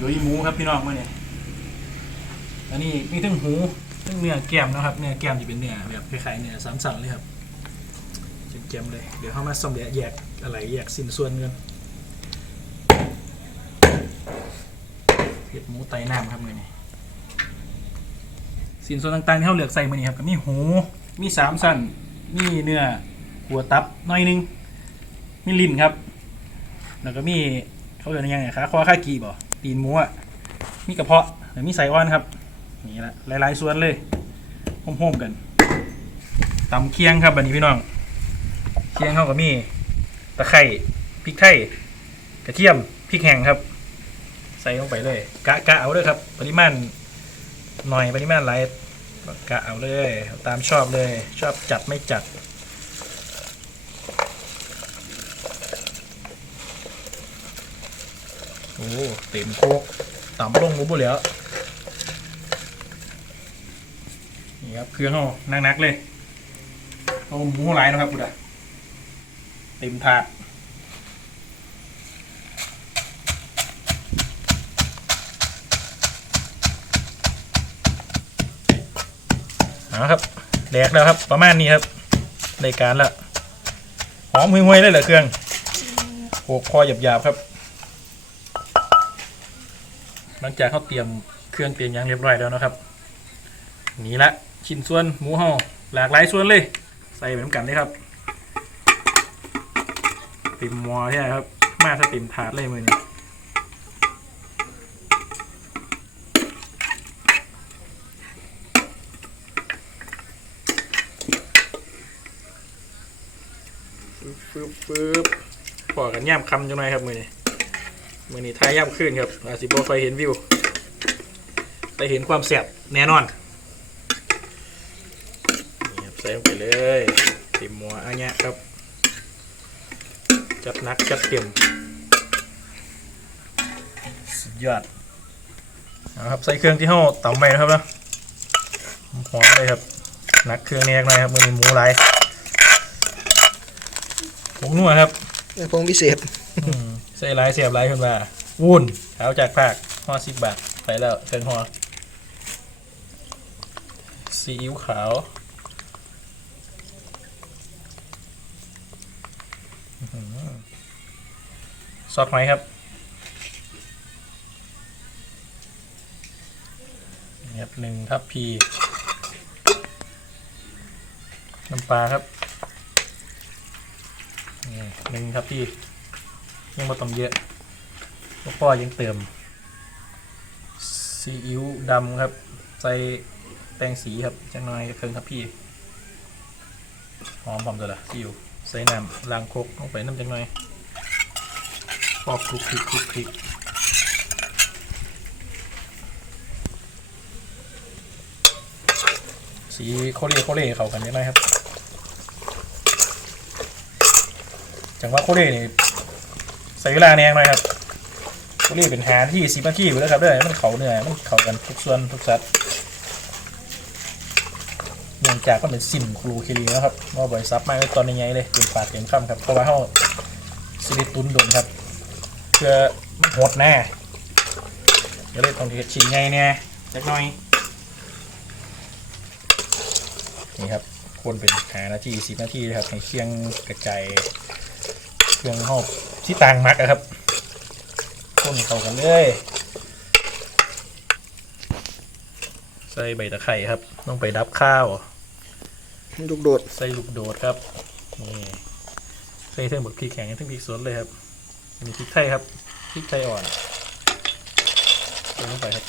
โยยหมูครับพี่น้องมื่อนี้อันนี้มีทั้งหูทั้งเนื้อแก้มนะครับเนื้อแก้มจะเป็นเนื้อแบบคล้ายๆเนื้อสามสันเลยครับเจมเลยเดี๋ยวเข้ามาซ่อมแยกอะไรแยกสินส่วนกันเห็ดหมูไตน้ำครับมื่อนี้สินส่วนต่างๆที่เขาเลือกใส่มือนี้ครับก็มีหูมีสามสันมีเนื้อหัวตับหน้อยหนึงมีลิ้นครับแล้วก็มีเขาเรียกยังไงขาคอขากีบ่ ตีนหมูอะมีกระเพาะแล้วมีไส้อ่อนครับนี่แหละหลายๆส่วนเลยโฮมๆกันตำเคียงครับบัดนี้พี่น้อง เคียงเขาก็มีตะไคร้พริกไทยกระเทียมพริกแห้งครับ ใส่ลงไปเลย กะกะเอาเลยครับ ปริมาณหน่อยปริมาณหลายกะเอาเลย ตามชอบเลย ชอบจัดไม่จัด โอ้เต็มโคกต่ำลงบุบุเหลียนี่ครับเครื่องเขานักๆเลยเอาหมูหลายนะครับพุดะเต็มถาดเอาครับแดกแล้วครับ ประมาณนี้ครับในการล้วหอมห่วยๆเลยเหรอเครื่องโขกคอหยาบๆครับ หลังจากเขาเตรียมเครื่องเตรียมยังเรียบร้อยแล้วนะครับนี่ละชิ้นส่วนหมูห่อหลากหลายส่วนเลย ใส่ไปน้ำกันเลยครับติมมอใช่ไหมครับ มาสเติมถาดเลยมือนี้ฟึบฟึบฟึบพอกันย่ำคำจังหน่อยครับมือนี้ มือนี้ท้ายย่ำขึ้นครับอาสิบโคอยเห็นวิวไปเห็นความแสบแน่นอนนี่ครับใส่ลงไปเลยติมมัวอันเนี้ยครับ จัดนักจัดเต็มสุดยอดเอาครับใส่เครื่องที่ห้อตำไปนะครับนะหอมเลยครับนักเครื่องแนกหน่อยครับมือนี้หมูหลผงนัวครับพงพิเศษ ใส่หลายเสียบหลายขึ้นมาวุ่นเท้าจากภาคห่อสิบบาทไปแล้วเครื่องห่อซีอิ๊วขาวอื้อหือซอสหอยครับนี่ครับหนึ่งทัพพี น้ำปลาครับนี่หนึ่งทัพพี ยังมาต้องเยอะเพราะพ่อยังเติมซีอิ๊วดำครับ ใส่แป้งสีครับจังน้อยเครื่องครับพี่หอมผมตัวละซีอิ๊วใส่น้ำล้างโคกลงไปน้ำจังน้อยปอกคลุกคลิกคลุกคลิกสีโคเรโคเรเข้ากันได้ไหมครับจังหวะโคเรนี่ ใส่เวลาแนงหน่อยครับตัวนี้เป็นหาที่สิบนาทีไปแล้วครับเด้อมันเขาเนื้อมันเขากันทุกส่วนทุกสัดเนื่องจากมันเป็นสิ่นครูคิรีนะครับว่าบริษัทมาตอนนี้ไงเลยเต็มปากเต็มคำครับเพราะว่าเขาสิริตุนดนครับเพื่อมันหดแน่ก็เลยต้องเฮ็ดชิ้นใหญ่เนี่ยเล็กน้อยนี่ครับควรเป็นหานาทีสิบนาทีนะครับให้เคียงกระจายเครื่องหอบ ที่ต่างมักอะครับคนเข้ากันเลยใส่ใบตะไคร้ครับ ต้องไปดับข้าวลูกโดด ใส่ลูกโดดครับนี่ใส่เท่งบดพริกแข็งเท่งพริกสดเลยครับมีพริกไทยครับพริกไทยอ่อนใส่ลงไปครับ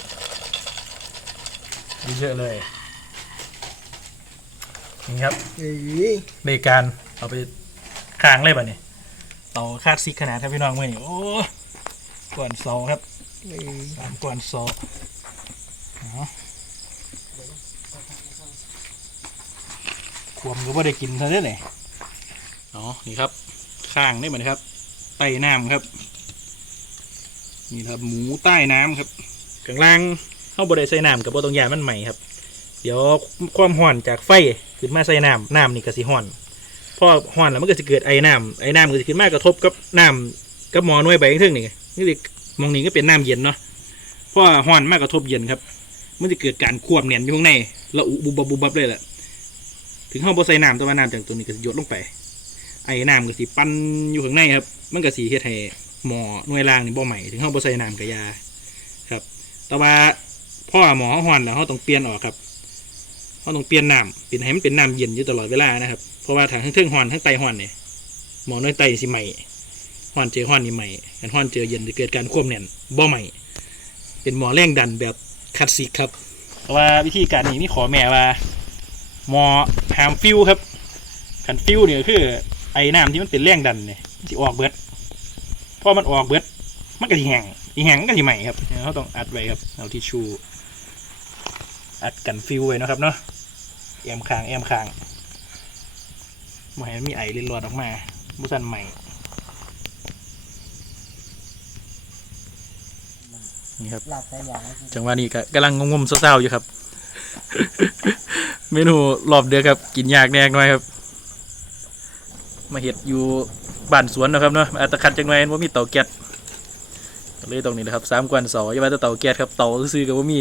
เยอะๆเลยนี่ครับเอ้ยในการเอาไปค้างเลยป่ะนี่ เตาคาดซิกขนาดครับพี่น้องเมื่อนี่โอ้ก่อนเสาครับสามก่อนเสาเอาควมก็ไม่ได้กินเท่านั้นเลยอ๋อนี่ครับ ข้างนี่เหมือนครับใต้น้ำครับนี่ครับหมูใต้น้ำครับข้างล่างเข้าบริใส่น้ำกับบ่ตรงยามันใหม่ครับ เดี๋ยวความห่อนจากไฟขึ้นมาใส่น้ำน้ำนี่ก็สิห่อน อห่อนแล้วมันก็จะเกิดไอ้น้ำไอ้น้ำก็จะขึ้นมากระทบกับน้ำกับหมอน่วยใบข้างเทึ่งนี่นี่สิมองนี้ก็เป็นน้ำเย็นเนาะเพราะว่าห้อนมากกระทบเย็นครับ มันจะเกิดการควบแน่นอยู่ข้างในแล้วอุบุบบับบุบบับเลยแหละถึงห้องบ่ใส่น้ำต่ว่าน้ำจากตัวนี้ก็สิหยดลงไป ไอ้น้ำก็สิปั้นอยู่ข้างในครับ มันก็สีเฮ็ดให้หมอน่วยล่างนี่บ่ใหม่ถึงห้องบ่ใส่น้ำกับยาครับ แต่ว่าพ่อหมอเขาห้อนแล้วเขาต้องเปลี่ยนออกครับ เขาต้องเปลี่ยนน้ำเปลี่ยนให้มันเป็นน้ำเย็นอยู่ตลอดเวลานะครับ เพราะว่าทางทั้งเทิงหอนทั้งไตหอนเนี่ยหมอน้อยไตสิใหม่หอนเจอหอนนี่ใหม่กันหอนเจอเย็นจะเกิดการควบแน่นบ่ใหม่ เป็นหมอแรงดันแบบคลาสสิกครับเพราะว่าวิธีการนี้มีขอแม่ว่าหมอหามฟิวครับขันฟิวเนี่ยคือไอ้น้ำที่มันเป็นแรงดันเนี่ยมันสิออกเบิดพอมันออกเบิดมันก็สิแห้งสิแห้งมันก็สิใหม่ครับเขาต้องอัดไว้ครับเอาทิชชู่ อัดกันฟิวไว้เนาะครับเนาะแอมคางแอมคางบ่ให้มันมีไอเลียนรอดออกมาบุสันใหม่นี่ครับหลับใส่หมอนให้กินจังหวะนี้ก็กำลังงมๆเศร้าๆอยู่ครับ เมนูรอบเดือครับ กินยากแน่หน่อยครับ มาเห็ดอยู่บ้านสวนเนาะครับเนาะอาจจะคัดจังหน่อยว่ามีเตาแก๊สก็เลยตรงนี้นะครับสามกวนเสออย่าว่าแต่เตาแก๊สครับเตาซื้อๆกับว่ามี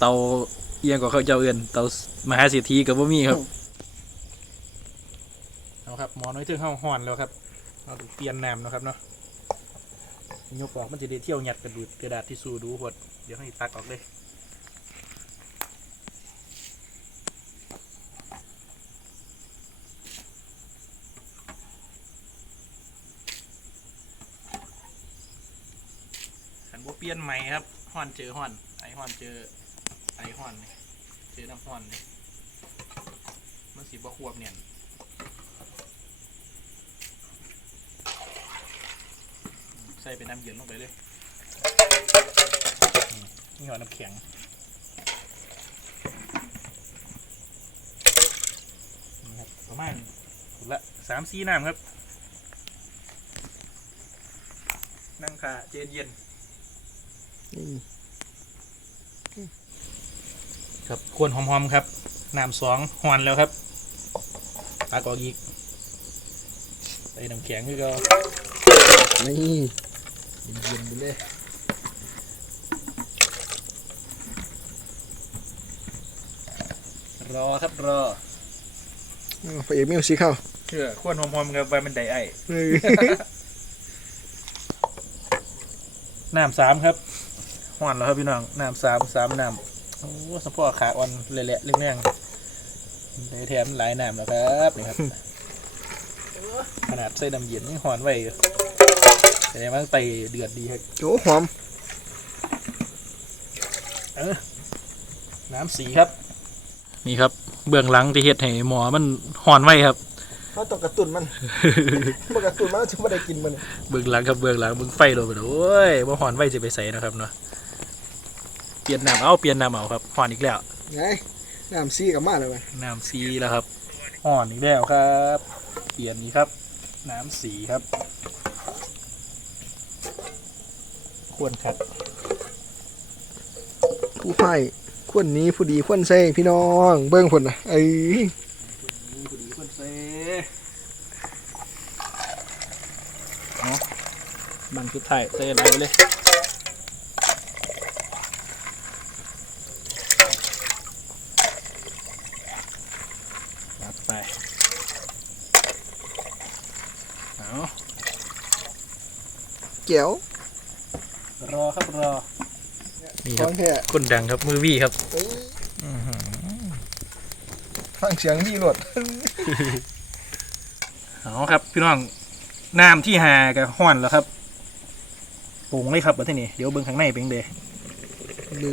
เตา เอียงกว่าเขาเจ้าเอื่นเตามหาเศรษฐีกับว่ามีครับเอาครับหมอน้อยถึงห้าห่อนแล้วครับเราเปลี่ยนน้ำนะครับเนาะยกออกมันจะได้เที่ยวหยัดกระดูดกระดาษที่สูดูหดเดี๋ยวให้ตักออกเลยขันบ่เปลี่ยนใหม่ครับห่อนเจอห่อนไอห่อนเจอ ไอห่อนนี่เจอน้ำห่อนนี่มันสีบ่ควบเนี่ยใส่เป็นน้ำเย็นลงไปเลยนี่หัวน้ำแข็งนี่ครับประมาณถุงละสามสี่น้ำครับ นั่งขาเจนเย็นนี่ ครับควรหอมๆครับน้ำสองหอนแล้วครับปากออกอีกใส่น้ำแข็งนี่ก็นี่เย็นๆไปเลยรอครับรอเอาพระเอกมิวสิเข้าเชื่อควรหอมๆครับไว้มันไดไอเฮ้ยน้ำสามครับหอนแล้วครับพี่น้องน้ำสามสามน้ำ โอ้สะโพกขาอ่อนเละๆเรื่องๆได้แถมหลายน้ำแล้วครับนี่ครับ ขนาดใส่น้ำเย็นนี่หอนไว้อยู่แต่ยังมันไตเดือดดีครับโอ้หอมน้ำสีครับ นี่ครับ เบื้องหลังที่เฮ็ดให้หมอมันหอนไว้ครับ เขาต้องกระตุ้นมันบ่กระตุ้นมันจะไม่ได้กินมัน เบื้องหลังครับเบื้องหลังเบื้องไฟโดนไปโอ้ยว่าหอนไว้จะไปใส่นะครับเนาะ เปลี่ยนน้ำเอาเปลี่ยนน้ำเอาครับหอนอีกแล้วไงน้ำซีกับมาเลยไหมน้ำสีแล้วครับหอนอีกแล้วครับ เปลี่ยนนี้ครับ น้ำสีครับ ควรคัดผู้ให้ควรหนี้ผู้ดีควรใส่พี่น้อง เบิ้งผลนะเอ้ยนี่พอดีคนเซ่เนาะมันคือถ่ายเซ่อะไรไปเลยรับไป เอา เกี่ยว รอครับรอนี่คท้รัอบงแท้คนดังครับมือวี่ครับเอ้ยฟังเสียงพี่หลดเอาครับพี่น้องน้ำที่หากับห้อนแล้วครับปรุงเลยครับมาที่นี่เดี๋ยวเบิ้งข้างในเป็นเดยดู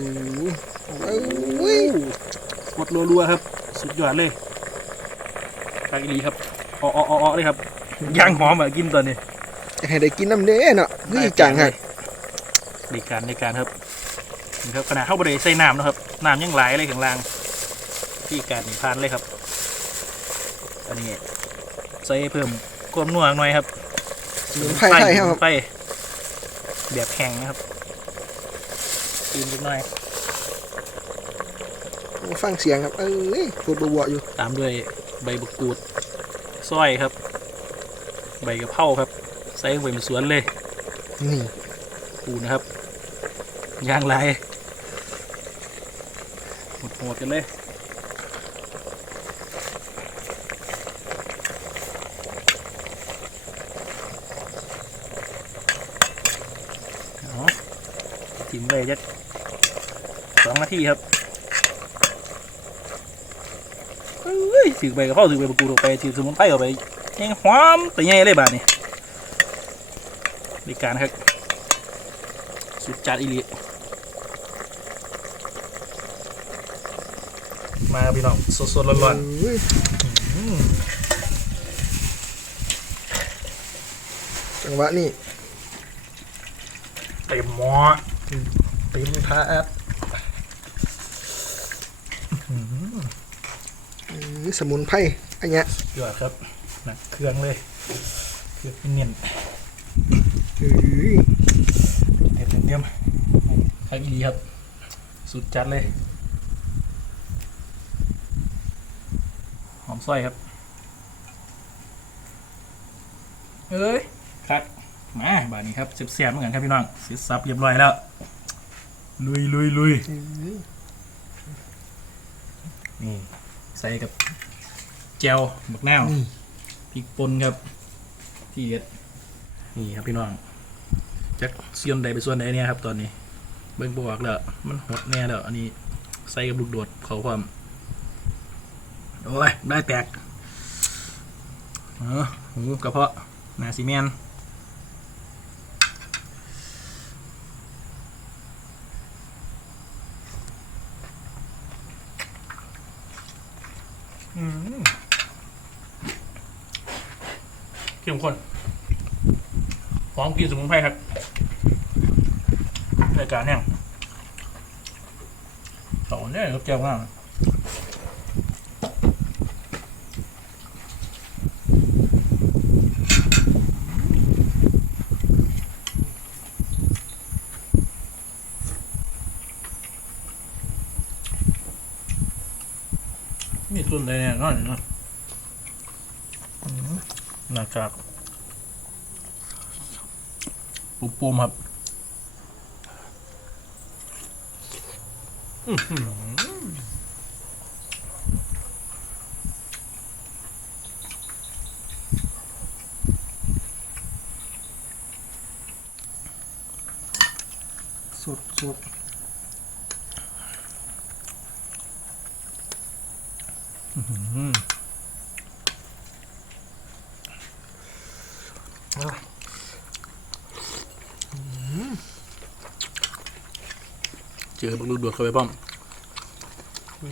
เอ้ยกดรัวๆครับ สุดยอดเลยคากิลีครับอ้ออ้ออ้ออ้อเลยครับย่างหอมอะกินตอนนี้อยาก ให้ได้กินน้ำเด้เนาะนี่จังฮะในการในการครับนี่ครับขนาดเข้าบริใส่น้ำนะครับน้ำยังไหลเลยข้างล่างที่การหนีพานเลยครับ อันนี้ใส่เพิ่มความนัวหน่อยครับสมุนไพรไทยครับไปแบบแข็งนะครับตีนนิดหน่อยฟังเสียงครับ เอ้ยปวดบัวๆอยู่ ตามด้วยใบบักกูดสร้อยครับ ใบกระเพราครับ ใส่ลงไปเป็นสวนเลย นี่ปูนะครับย่างไรโหดๆกันเลยเอาจิ้มเลยจักสองนาทีครับเฮ้ยถือไปกระเพราถือไปประกูดออกไปถือสมุนไพรออกไปยังหอมแต่ยังเลยบาดนี่ ในการครับ สุดจัดอีหลีมาครับพี่น้องสดๆร้อนเฮ้ยๆอืมจังหวะนี้เต็มหม้อเต็มถาดเออสมุนไพรอันเนี้ยยอดครับหนักเครื่องเลย เครื่องเนียน เฮ้ยๆเต็มเต็มๆครับอีหลีครับ สุดจัดเลย หอมซอยครับ เอ้ยครับมาบาดนี้ครับเสียบๆเหมือนกันครับพี่น้องเสร็จสับเรียบร้อยแล้ว ลุยลุยลุยเฮ้ยนี่ใส่กับแจวบักแนวนี่พริกป่นครับ ที่เด็ดนี่ครับพี่น้อง จักส่วนใดไปส่วนใดเนี่ยครับตอนนี้ เบิ่งบอกแล้ว มันหดแน่แล้ว อันนี้ใส่กับลูกโดดเขาความโอ้ย ได้แตกเออหูกระเพาะนาซีเมนเข้มข้นพร้อมกินสมุนไพรครับ รายการแห้งต่อเนี่ยครับแก้วมากมีส่วนใดแน่นอนนะนะครับ ปุบปุมครับ สดสดอืม อบักลูกดวดเข้าไปป้อม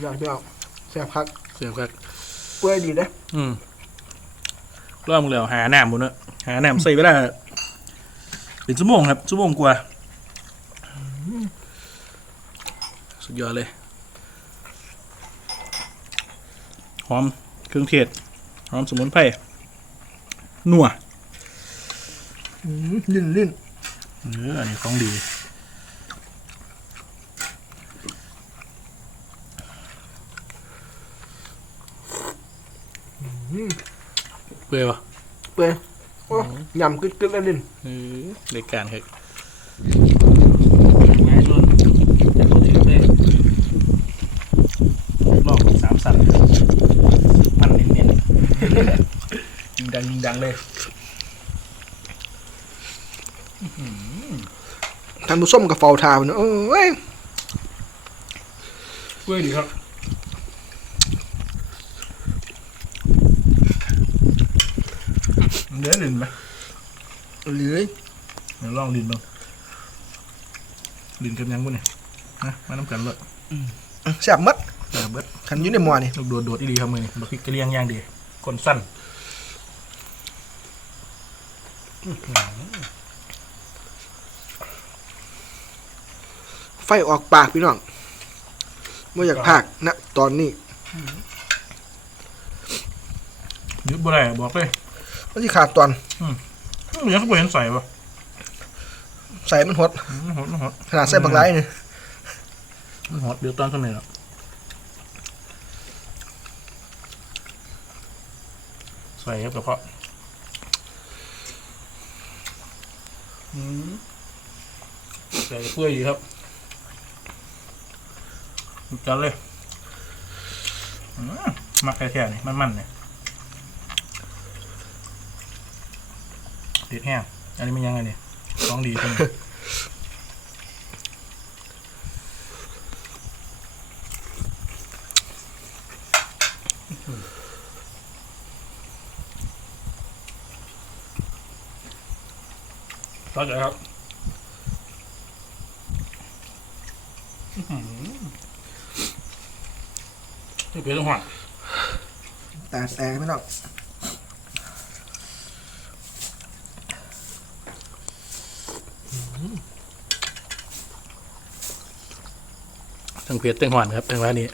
อยากพี่เอาแซ่บคักเสียบครับเปื่อยดีนะอืมรอบมึงแล้วหาหนามบุญเนอะหาหนามใส่เวลาเป็นชั่วโมงครับชั่วโมงกว่า สุดยอดเลย หอมเครื่องเทศหอมสมุนไพรนัว อืมลื่นลื่น เอออันนี้ของดี เปื่อยวะเปื่อยโอ้ยำกึดกึดแล้วลื่นเออรายการครับง่ายชวนจะพูดถึงเลยรอบสามสันมันเนียนๆยิงดังยิงดังเลยท่านผู้ส้มกับเฝ้าทามันโอ้ยเปื่อยดีครับ เดี๋ยวลินไหมเหลือยเดี๋ยวลองลินบ้างลินกันยังบุ้เนี่ยนะมาน้ำกันเลยแซ่บมัดเออเบิดคันอยู่ในหม้อนี่ลูกโดดโดดอีดีครับมือนี่บักพริกกระเลียงย่างดีคนสั้นไฟออกปากพี่น้องไม่อยากพากนะตอนนี้ยึดบ่ได้บอกเลย มันที่ขาดตอนมันยังเขาบ่เห็นใส่ปะใส่มันหดมันหดมันหดขนาดใส่บักไร้เนี่ยมันหดเดี๋ยวตอนสมัยแล้วใส่ครับกระเพาะอืมใส่เพื่อยอยู่ครับดูกันเลยอืมมักแท้ๆนี่มันๆเนี่ย ติดแห้งอันนี้มันยังไงเนี่ยของดีจังต่อจากครับอื้อหือนี่เป็นหัวตาแตกพี่น้อง ทั้งเผ็ดทั้งหวานครับทั้งร้านนี้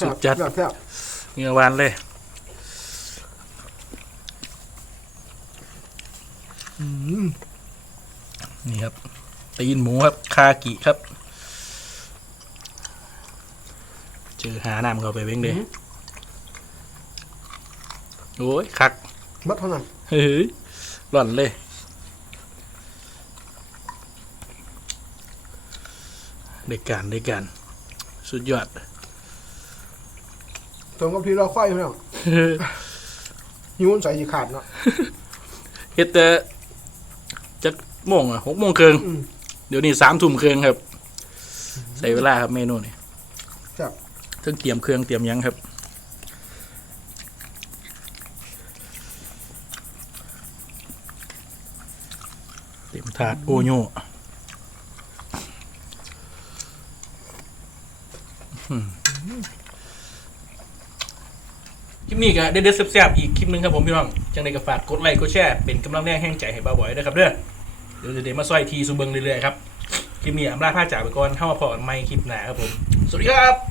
สุดจัดแซ่บแซ่บเงือหวานเลยนี่ครับ ตีนหมูครับ คากิครับ เจอหาน้ำเข้าไปเว้งเลยโอ้ย คักมัดเท่านั้นเฮ้ยหล่อนเลยได้การได้การ สุดยอดตรงกับที่เราควายพี่น้องหิวมันใส่ยีขาดเนาะเฮ็ดแต่จักโมงอะหกโมงครึ่งอืม เดี๋ยวนี้สามทุ่มครึ่งครับ ใส่เวลาครับเมนูนี่ครับเครื่องเตรียมเครื่องเตรียมหยังครับ เต็มถาดโอโยอืม คลิปนี้ก็เด็ดแซ่บๆอีกคลิปหนึงครับผมพี่น้อง จังใดก็ฝากกดไลค์กดแชร์เป็นกำลังแรงแห่งใจให้บ้าบอยด้วยครับเด้อเดี๋ยวจะเดมาซอยทีสูเบิงเรื่อยๆครับ คลิปนี้อำลาผ้าจากไปก่อนเข้ามาพอกันไม่คลิปหนาครับผม สวัสดีครับ